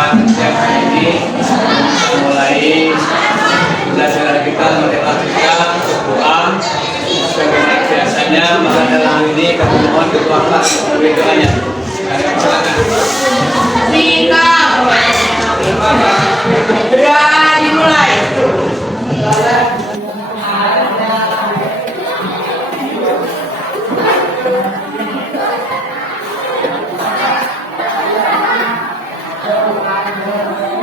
Muhammad siang hari ini mulai belajar kita matematika doa sebagaimana biasanya, maka dalam ini kami mohon ketua kelas doanya. Silakan. Sikap. Sudah dimulai.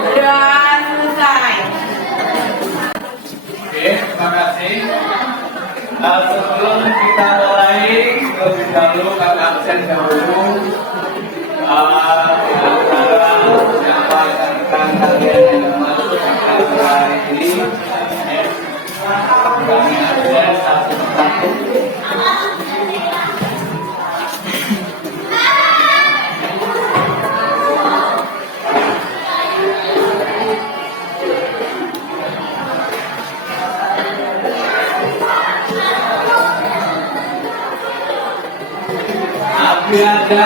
Sudah selesai. Oke, terima kasih. Sebelum kita mulai, lebih dahulu kami absen dahulu. Antara siapa rekan kalian yang masuk acara ini, kami absen satu-satu. Ada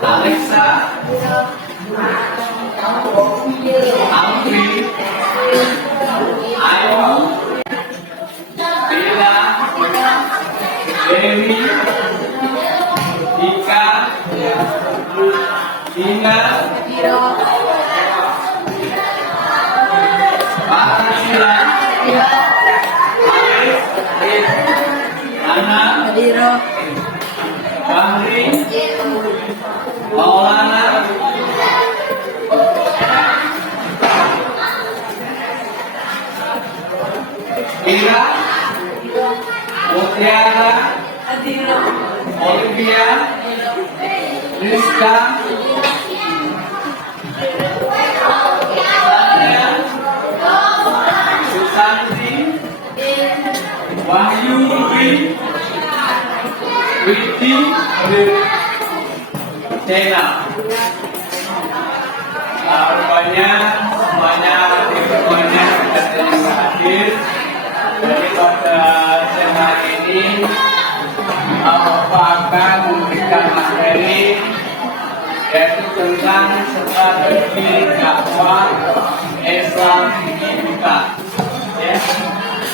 Alexa, Amri, Ayo, Bella, Dewi, Ika, Dina, Parsila, Ana, Bahri, Maulana, Ira, Mutiara, Olivia, Rizka, Tania, Susanti, Wahyu, Widi, Cena. Rupanya semuanya sudah hadir. Jadi pada siang hari ini Bapak akan memberikan materi yaitu tentang strategi dakwah Islam kita. Ya,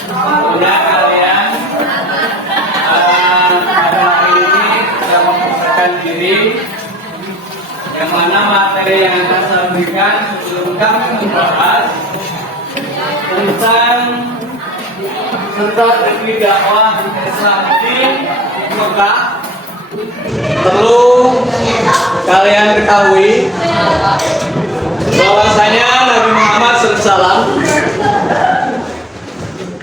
tentunya kalian pada hari ini sudah mempersiapkan diri, yang mana materi yang akan saya berikan sebelum kami membahas tentang strategi dakwah Islam di Mekah. Perlu kalian ketahui bahwasanya Nabi Muhammad SAW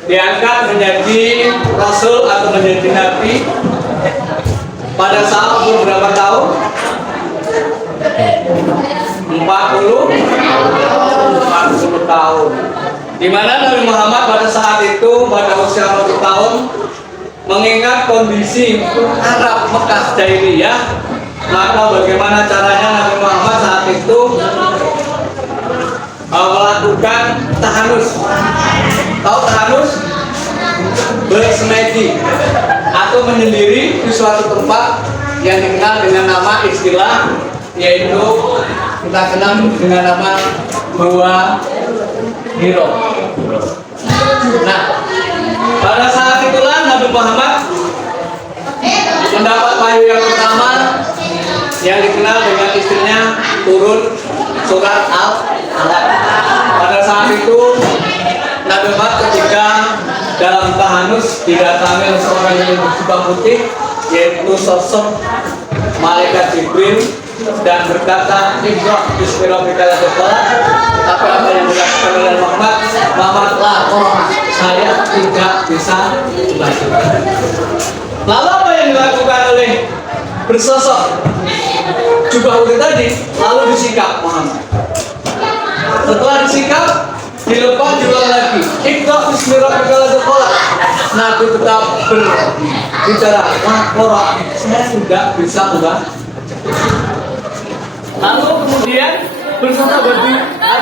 diangkat menjadi Rasul atau menjadi Nabi pada saat umur berapa tahun? 40 tahun. Di mana Nabi Muhammad pada saat itu pada usia 40 tahun mengingat kondisi Arab Mekah Jahiliyah, maka bagaimana caranya Nabi Muhammad saat itu melakukan tahanus. Tahu tahanus? Bersemedi atau menyendiri di suatu tempat yang dikenal dengan nama istilah, yaitu kita kenal dengan nama Gua Hiro. Nah, pada saat itulah Nabi Muhammad mendapat wahyu yang pertama yang dikenal dengan istilahnya turun surat Al-Alaq. Pada saat itu Nabi Muhammad ketika dalam tahanus didatangi oleh seorang yang berjubah putih, yaitu sosok malaikat Jibril, dan berkata, "Iqra bismi rabbikal ladzi khalaq." Tapi apa yang dilakukan oleh Muhammad lah, saya tidak bisa membaca. Lalu apa yang dilakukan oleh bersosok jubah putih tadi? Lalu disikap Muhammad. Setelah disikap, dilepas diulang lagi. Iqra bismi rabbikal ladzi khalaq. Nabi tetap berbicara, saya tidak bisa membaca. Lalu kemudian bersama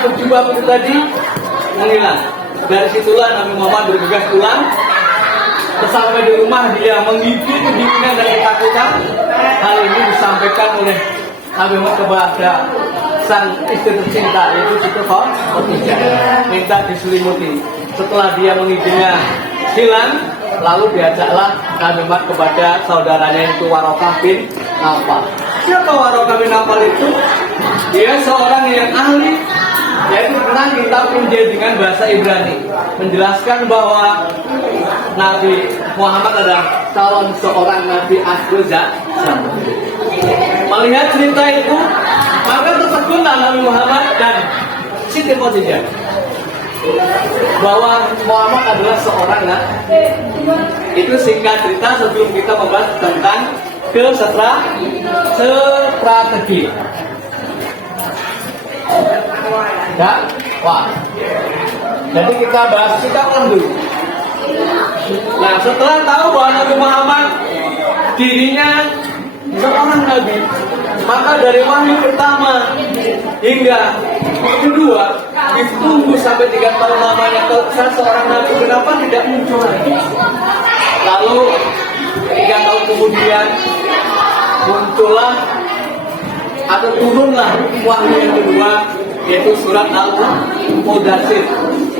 berjubah putih tadi menghilang. Dari situlah Nabi Muhammad bergegas pulang. Sampai di rumah dia menggigit kedinginan dan hal ini disampaikan oleh Nabi Muhammad kepada sang istri tercinta, yaitu Siti Khadijah, minta diselimuti. Setelah dia mengizinnya hilang, lalu diajaklah Nabi Muhammad kepada saudaranya, itu Warokah bin Nawfal. Siapa Warokah bin Nawfal itu? Dia seorang yang ahli, yaitu tentang kitab Injil dengan bahasa Ibrani, menjelaskan bahwa Nabi Muhammad adalah calon seorang Nabi akhir zaman. Melihat cerita itu, maka tersebutlah Nabi Muhammad dan Siti Khadijah bahwa Muhammad adalah seorang Nabi. Itu singkat cerita sebelum kita membahas tentang strategi. Wah. Jadi kita bahas kita dulu. Nah, setelah tahu bahwa Nabi Muhammad dirinya seorang nabi, maka dari wahyu pertama hingga kedua ditunggu sampai 3 tahun lamanya seorang nabi, kenapa tidak muncul lagi? Lalu 3 tahun kemudian muncullah atau turunlah wahyu yang kedua, yaitu surat Al-Mudaththir,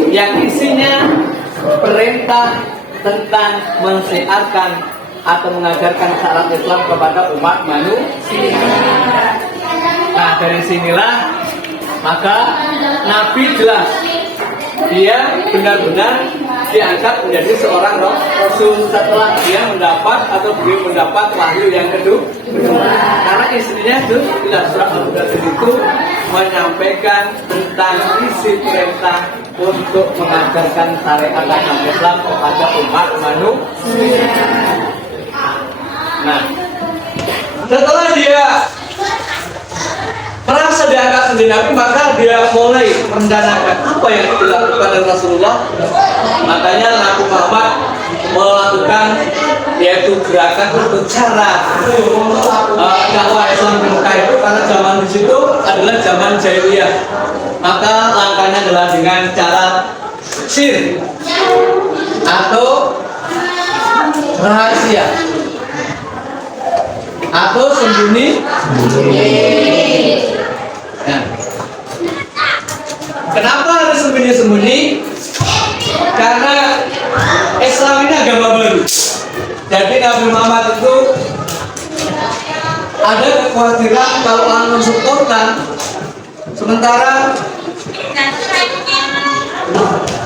yang isinya perintah tentang mensiarkan atau mengajarkan syarat Islam kepada umat manusia. Nah, dari sinilah maka Nabi jelas dia benar-benar diangkat menjadi seorang Rasul setelah dia mendapat atau beliau mendapat wahyu yang kedua. Karena istrinya itu jelas, surat Al-Mudaththir itu menyampaikan tentang isi perintah untuk mengajarkan syariat agama Islam kepada umat manusia. Nah, setelah dia merasa diangkat menjadi Nabi, maka dia mulai merencanakan apa yang dilakukan oleh Rasulullah. Makanya Nabi Muhammad melakukan yaitu gerakan untuk cara dakwah Islam di Mekah itu, karena zaman di situ adalah zaman jahiliyah. Maka langkahnya adalah dengan cara sir atau rahasia atau sembunyi. Nah, kenapa harus sembunyi-sembunyi? Karena Islam ini agama baru. Jadi Nabi Muhammad itu ada kekhawatiran kalau orang masuk kota, sementara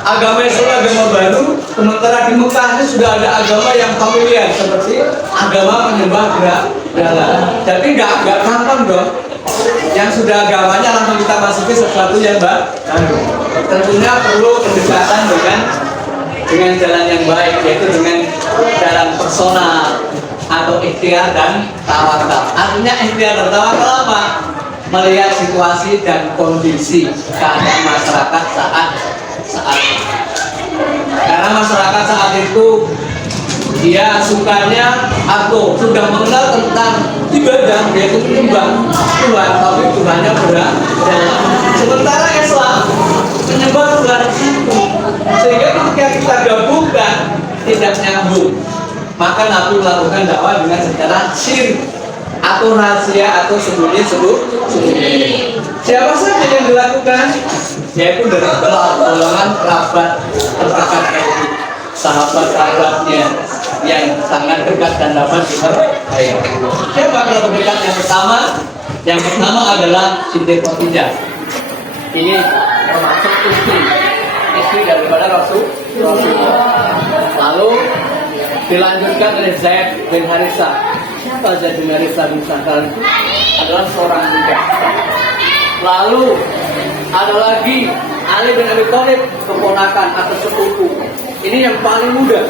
agama Islam agama baru, sementara di Mekah ini sudah ada agama yang familiar seperti agama menyembah berhala. Jadi nggak gampang dong. Yang sudah agamanya langsung kita masuki sesuatu yang baru. Tentunya perlu pendekatan dengan jalan yang baik, yaitu dengan jalan personal atau ikhtiar dan tawakal. Artinya ikhtiar dan tawakal apa? Melihat situasi dan kondisi keadaan masyarakat saat karena masyarakat saat itu dia sukanya atau sudah mengenal tentang ibadah, yaitu menyembah Tuhan, tapi Tuhannya berdalam. Sementara Islam menyembah Tuhan itu, sehingga ketika kita gabungkan tidak nyambung. Maka Nabi melakukan dakwah dengan secara sir atau rahasia atau sembunyi. Siapa saja yang dilakukan? Yaitu dari golongan kerabat terdekat, sahabat-sahabatnya yang sangat dekat dan dapat dipercaya. Siapa kerabat dekat yang pertama? Yang pertama adalah Siti Khadijah. Ini termasuk istri daripada Rasulullah. Lalu dilanjutkan oleh Zaid bin Harithah. Siapa Zaid bin Harithah bin Sahal? Adalah seorang budak. Lalu ada lagi Ali bin Abi Thalib, keponakan atau sepupu. Ini yang paling muda,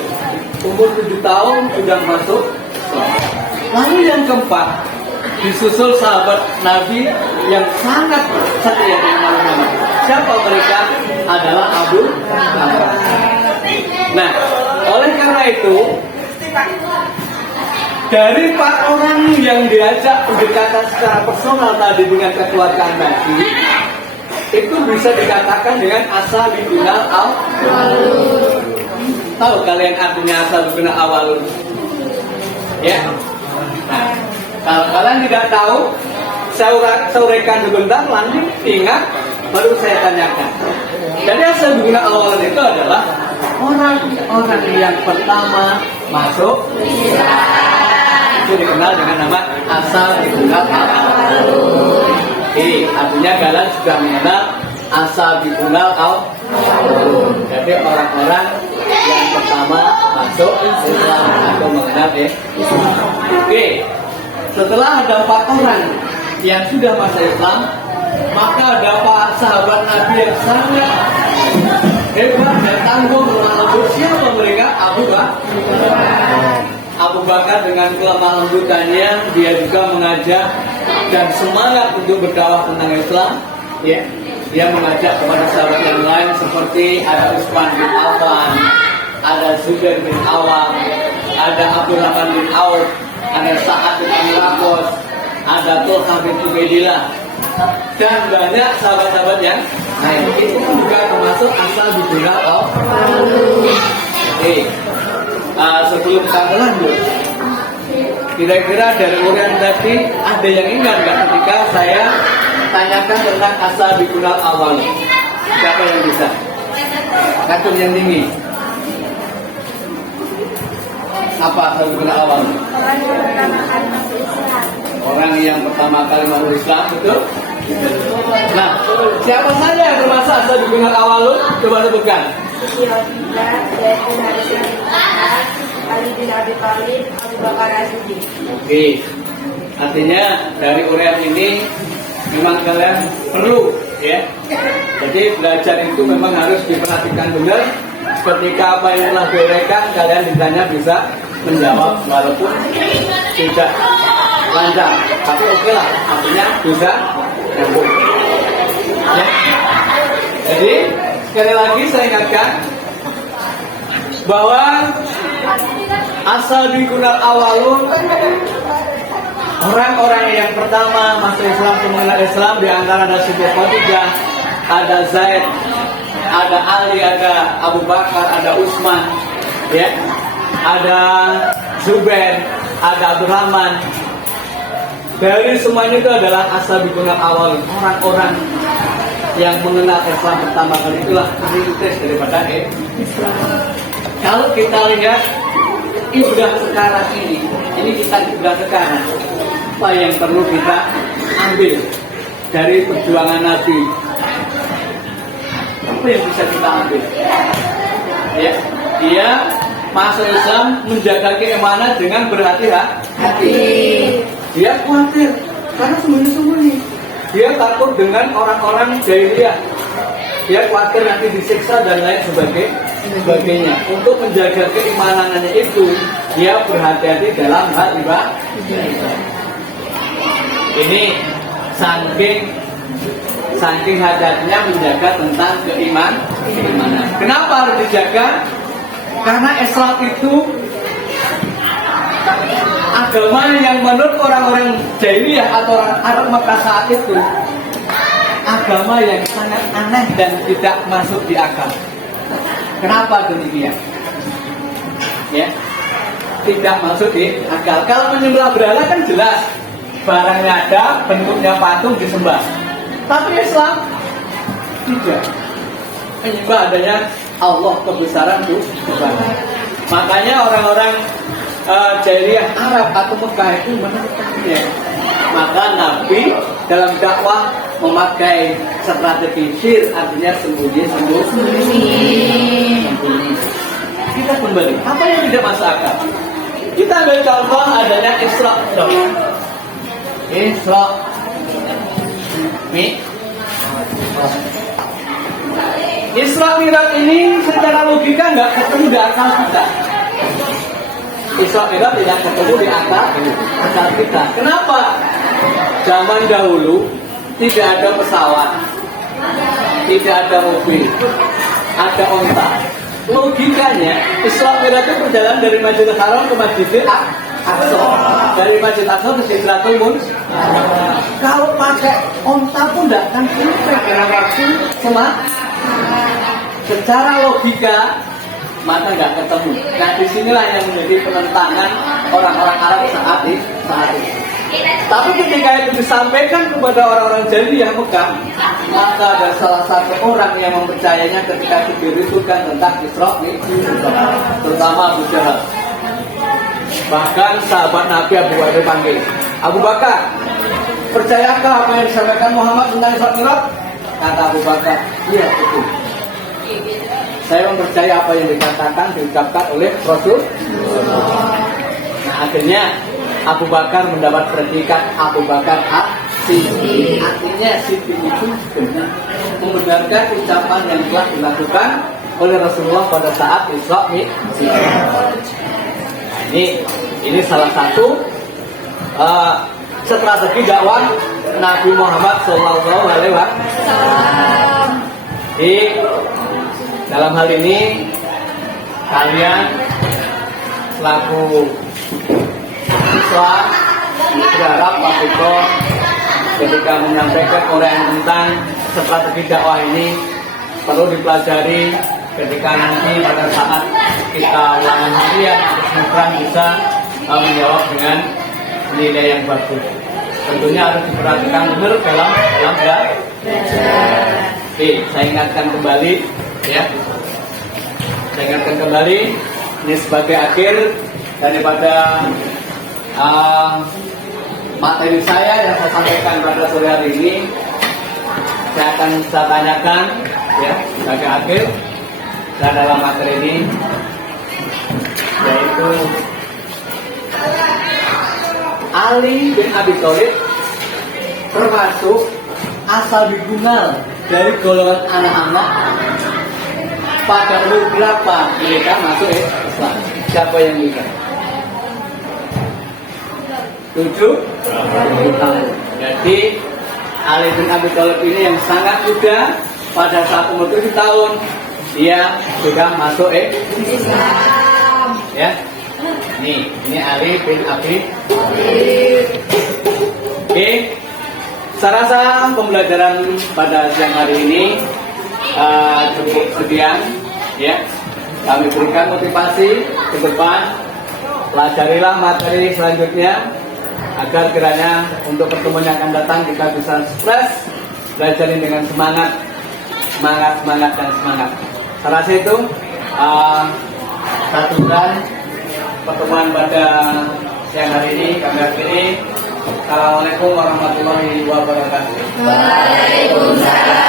umur 7 tahun sudah masuk. Lalu yang keempat disusul sahabat Nabi yang sangat setia dengan Nabi. Siapa mereka? Adalah Abu Bakar. Nah, oleh karena itu, dari 4 orang yang diajak pendekatan secara personal tadi dengan kekeluargaan Nabi, itu bisa dikatakan dengan asal bibinal awalun. Tahu kalian artinya asal bibinal awalun? Ya. Nah, Kalau kalian tidak tahu, saya uraikan sebentar, lanjut ingat, baru saya tanyakan. Jadi asal guna awalan itu adalah orang-orang yang pertama masuk itu dikenal dengan nama asal dikenal awalun. Artinya kalian sudah mengenal asal dikenal awalun. Jadi orang-orang yang pertama masuk Islam atau mengenal Islam. Setelah ada 4 orang yang sudah masuk Islam, maka ada 4 sahabat Nabi yang sangat hebat dan tangguh melawan. Siapa mereka? Abu Bakar dengan kelemah lembutannya, dia juga mengajak dan semangat untuk berdakwah tentang Islam. Ya, dia mengajak kepada sahabat yang lain seperti ada Utsman bin Affan, ada Zubair bin Awam, ada Abdurrahman bin Auf, ada Sa'ad bin Abi Waqqas, ada Thalhah bin Ubaidillah, dan banyak sahabat-sahabat yang lain. Itu juga termasuk asal dikenal awalun. Sebelum kita lanjut, kira-kira dari uraian tadi ada yang ingat nggak ketika saya tanyakan tentang asal dikenal awalun? Siapa yang bisa? Kartun yang tinggi. Apa asal dikenal awalun? Orang yang pertama kali masuk Islam, betul? Nah, siapa saja yang termasuk asal dikenal awalun? Coba sebutkan. Ali bin Abi Thalib, Abu Bakar As-Siddiq. Oke, artinya dari uraian ini memang kalian perlu, ya. Jadi belajar itu memang harus diperhatikan benar. Ketika apa yang telah diuraikan, kalian ditanya bisa menjawab walaupun tidak lancar, tapi oke lah, artinya bisa nyambung. Ya. Jadi sekali lagi saya ingatkan bahwa asal dikenal awalun, orang-orang yang pertama masuk Islam, mengenal Islam, di antara ada Siti Khadijah, ada Zaid, ada Ali, ada Abu Bakar, ada Utsman, ya, ada Zubair, ada Abdurrahman. Dari semuanya itu adalah asal dikenal awalun, orang-orang yang mengenal Islam pertama kali, itulah perintis daripada Islam. Kalau kita lihat ibadah sekarang ini kita ibadah sekarang, apa yang perlu kita ambil dari perjuangan Nabi? Apa yang bisa kita ambil? Ya, dia masuk Islam menjaga keimanan dengan berhati-hati. Dia khawatir karena sembunyi-sembunyi. Dia takut dengan orang-orang jahiliyah. Dia khawatir nanti disiksa dan lain sebagainya. Untuk menjaga keimanannya itu, dia berhati-hati dalam hal ibadah. Ini saking hati-hatinya menjaga tentang keimanan. Kenapa harus dijaga? Karena Islam itu agama yang menurut orang-orang jahiliyah atau orang Arab Mekah saat itu, agama yang sangat aneh dan tidak masuk di akal. Kenapa demikian? Ya, tidak masuk di akal. Kalau menyembah berhala kan jelas, barangnya ada, bentuknya patung disembah. Tapi Islam tidak, menyembah adanya Allah, kebesaran Tuhan. Makanya orang-orang jahiliyah Arab atau Mekah itu menentangnya. Maka Nabi dalam dakwah memakai strategi sir, artinya sembunyi. Kita kembali, apa yang tidak masuk akal? Kita ambil contoh adanya Isra. Isra Mi'raj ini secara logika nggak ketemu di akal kita. Isra Mi'raj tidak ketemu di akal kita. Kenapa? Zaman dahulu tidak ada pesawat, tidak ada mobil, ada onta. Logikanya Isra Mi'raj itu perjalanan dari Masjidil Haram ke Masjidil Aqsa, dari Masjidil Aqsa ke Sidratul Muntaha. Kalau pakai onta pun tidak akan sampai dalam waktu secara logika, maka nggak ketemu. Nah disinilah yang menjadi penentangan orang-orang Arab saat ini. ketika itu disampaikan kepada orang-orang jahiliyah Mekah, maka ada salah satu orang yang mempercayainya ketika diberitakan tentang Isra Mi'raj, terutama Abu Jahal. Bahkan sahabat Nabi Abu Bakar panggil, Abu Bakar, percayakah apa yang disampaikan Muhammad tentang Isra Mi'raj? Kata Abu Bakar, iya betul. Saya mempercayai apa yang dikatakan, diucapkan oleh Rasul. Nah akhirnya Abu Bakar mendapat predikat Abu Bakar As-Siddiq. Artinya Siddiq itu benar, membenarkan ucapan yang telah dilakukan oleh Rasulullah pada saat Isra Mi'raj. Ini salah satu strategi dakwah Nabi Muhammad SAW. Di dalam hal ini kalian selaku siswa berharap Pak Biko ketika menyampaikan uraian tentang strategi dakwah ini perlu dipelajari ketika nanti pada saat kita ulangan harian mudah bisa menjawab dengan nilai yang bagus. Tentunya harus diperhatikan benar dalam belajar. Oke, saya ingatkan kembali ya. Saya ingatkan kembali ini sebagai akhir daripada materi saya yang saya sampaikan pada sore hari ini. Saya akan tanyakan ya sebagai akhir dan dalam materi ini, yaitu Ali bin Abi Thalib termasuk asal digunal dari golongan anak-anak pada umur berapa mereka masuk Islam? Siapa yang ingat? 7 tahun. Jadi Ali bin Abi Thalib ini yang sangat muda, pada saat umur 7 tahun dia sudah masuk Islam. Ya. Ini Ali bin Abi Thalib. Oke. Saya rasa pembelajaran pada siang hari ini cukup sekian. Ya. Kami berikan motivasi ke depan. Pelajarilah materi selanjutnya agar kiranya untuk pertemuan yang akan datang kita bisa sukses, belajar dengan semangat dan semangat. Saya rasa itu satu bulan pertemuan pada siang hari ini. Kami akhiri. Assalamualaikum warahmatullahi wabarakatuh. Waalaikumsalam.